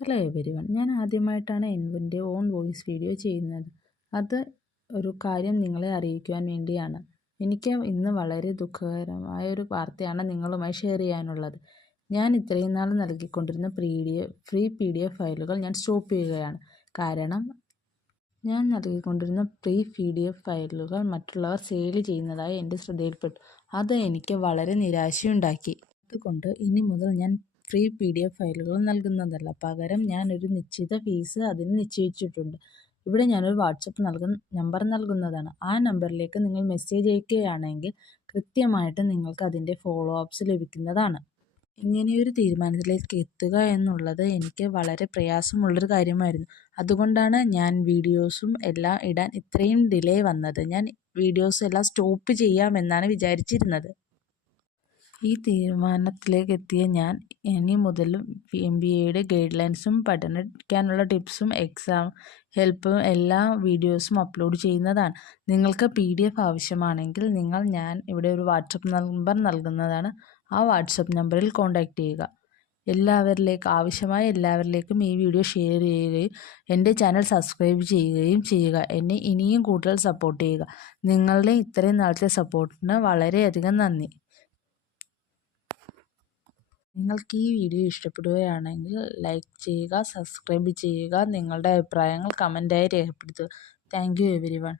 Hello everyone, ഞാൻ ആദ്യമായിട്ടാണ് എൻ്റെ ഓൺ വോയിസ് വീഡിയോ ചെയ്യുന്നത്. അത് ഒരു കാര്യം നിങ്ങളെ അറിയിക്കുവാൻ വേണ്ടിയാണ്. എനിക്ക് ഇന്ന് വളരെ ദുഃഖകരമായ ഒരു വാർത്തയാണ് നിങ്ങളുമായി ഷെയർ ചെയ്യാനുള്ളത്. ഞാൻ ഇത്രയും നാൾ നൽകിക്കൊണ്ടിരുന്ന ഫ്രീ PDF ഫയലുകൾ ഞാൻ സ്റ്റോപ്പ് ചെയ്യുകയാണ്. കാരണം ഞാൻ നൽകിക്കൊണ്ടിരുന്ന PDF ഫയലുകൾ മറ്റുള്ളവർ സെയിൽ ചെയ്യുന്നതായി എൻ്റെ ശ്രദ്ധയിൽപ്പെട്ടു. അത് എനിക്ക് വളരെ നിരാശയുണ്ടാക്കി. അതുകൊണ്ട് ഇനി മുതൽ ഞാൻ ഫ്രീ PDF ഫയലുകൾ നൽകുന്നതല്ല. പകരം ഞാനൊരു നിശ്ചിത ഫീസ് അതിന് നിശ്ചയിച്ചിട്ടുണ്ട്. ഇവിടെ ഞാനൊരു വാട്സപ്പ് നമ്പർ നൽകുന്നതാണ്. ആ നമ്പറിലേക്ക് നിങ്ങൾ മെസ്സേജ് അയക്കുകയാണെങ്കിൽ കൃത്യമായിട്ട് നിങ്ങൾക്ക് അതിൻ്റെ ഫോളോ അപ്സ് ലഭിക്കുന്നതാണ്. ഇങ്ങനെയൊരു തീരുമാനത്തിലേക്ക് എത്തുക എന്നുള്ളത് എനിക്ക് വളരെ പ്രയാസമുള്ളൊരു കാര്യമായിരുന്നു. അതുകൊണ്ടാണ് ഞാൻ വീഡിയോസും എല്ലാം ഇടാൻ ഇത്രയും ഡിലേ വന്നത്. ഞാൻ വീഡിയോസ് എല്ലാം സ്റ്റോപ്പ് ചെയ്യാമെന്നാണ് വിചാരിച്ചിരുന്നത്. ഈ തീരുമാനത്തിലേക്ക് എത്തിയ ഞാൻ ഇനി മുതലും MBAയുടെ ഗൈഡ് ലൈൻസും പഠിക്കാനുള്ള ടിപ്സും എക്സാം ഹെൽപ്പും എല്ലാ വീഡിയോസും അപ്ലോഡ് ചെയ്യുന്നതാണ്. നിങ്ങൾക്ക് PDF ആവശ്യമാണെങ്കിൽ ഞാൻ ഇവിടെ ഒരു വാട്സപ്പ് നമ്പർ നൽകുന്നതാണ്. ആ വാട്സപ്പ് നമ്പറിൽ കോൺടാക്റ്റ് ചെയ്യുക. ആവശ്യമായ എല്ലാവരിലേക്കും ഈ വീഡിയോ ഷെയർ ചെയ്യുകയും എൻ്റെ ചാനൽ സബ്സ്ക്രൈബ് ചെയ്യുകയും ചെയ്യുക. എന്നെ ഇനിയും കൂടുതൽ സപ്പോർട്ട് ചെയ്യുക. നിങ്ങളുടെ ഇത്രയും നാളത്തെ സപ്പോർട്ടിന് വളരെയധികം നന്ദി. നിങ്ങൾക്ക് ഈ വീഡിയോ ഇഷ്ടപ്പെടുകയാണെങ്കിൽ ലൈക്ക് ചെയ്യുക, സബ്സ്ക്രൈബ് ചെയ്യുക, നിങ്ങളുടെ അഭിപ്രായങ്ങൾ കമൻറ്റായി രേഖപ്പെടുത്തുക. Thank you everyone.